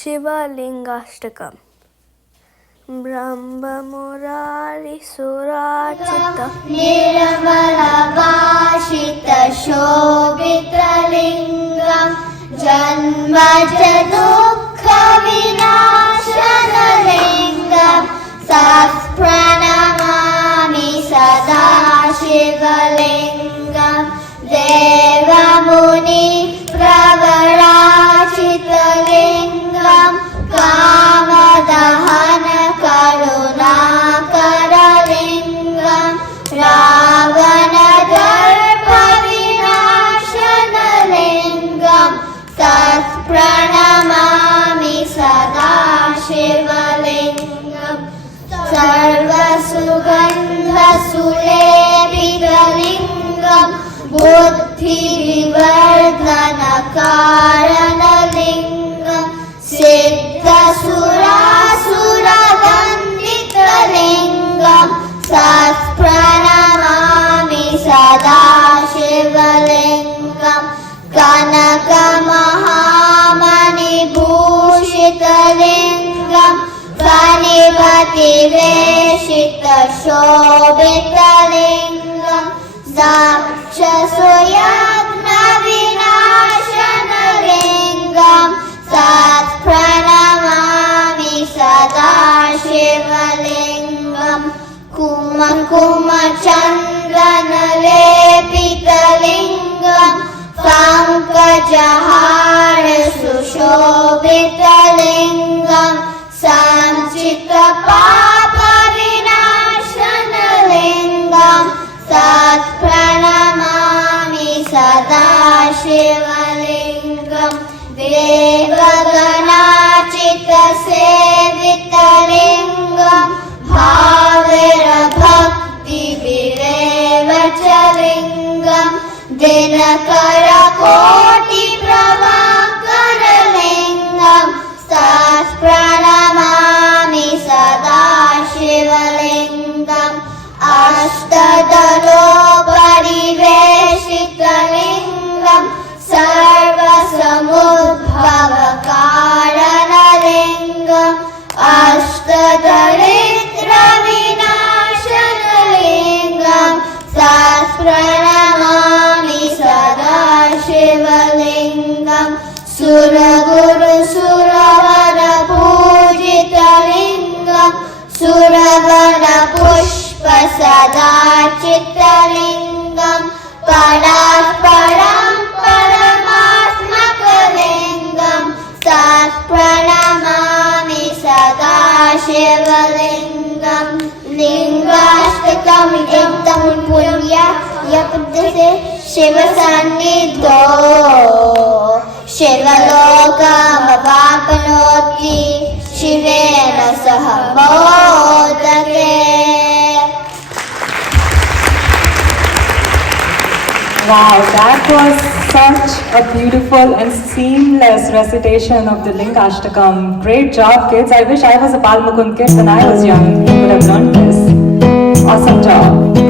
शिवलिङ्गाष्टकम् ब्रह्ममुरारिसुरार्चित निर्मलभाषितशोभितलिङ्गं जन्मज दुःखविनाशनलिङ्गं सत्प्रणमामि सदा शिवलिङ्गं देवमुनि प्रवराचितलिङ्गं कामदहन करुणाकरलिङ्गं रावणदर्पविनाशनलिङ्गं तत्प्रणमामि सदा शिवलिङ्गं सर्वसुगन्धसुलेपितलिङ्गं बुद्धिविवर्धनकारणलिङ्गं सिद्धसुरासुरवन्दितलिङ्गं सत्प्रणमामि सदा शिवलिङ्गं कनकमहामणिभूषितलिङ्गं फणिपतिवेशितशोभितलिङ्गं दक्षसुयज्ञविनाशनलिङ्गं तत्प्रणमामि सदा शिवलिङ्गं कुङ्कुमचन्दनलेपितलिङ्गं पङ्कजहार सुशोभितलिङ्गं सञ्चितपापविनाशनलिङ्गं तत्प्रणमामि सदा शिवलिङ्गं देवगणाचितसेवितलिङ्गं भावैरभक्तिविरेवचलिङ्गं दिनकरकोटिप्रभाकरलिङ्गं तत्प्रणमामि सदा शिवलिङ्गम् अष्टदलोपरिवेशितलिङ्गं सर्वसमुद्भवकारणलिङ्गम् अष्टदरिद्रविनाशनलिङ्गं तत्प्रणमामि सदा शिवलिङ्गं सुरगुरुसुरवरपूजितलिङ्गं सुरवरपुष्पसदाचितलिङ्गं परात्परं परमात्मकलिङ्गं तत्प्रणमामि सदा शिवलिङ्गं लिङ्गाष्टकम् एकदं पुण्य यपद्यते शिवसन्निधौ शिवलोकमवाप्नोति शिवेन सह मोदके. Wow, that was such a beautiful and seamless recitation of the Lingashtakam. Great job, kids. I wish I was a Bal Mukund kid when I was young. I would have learned this. Awesome job.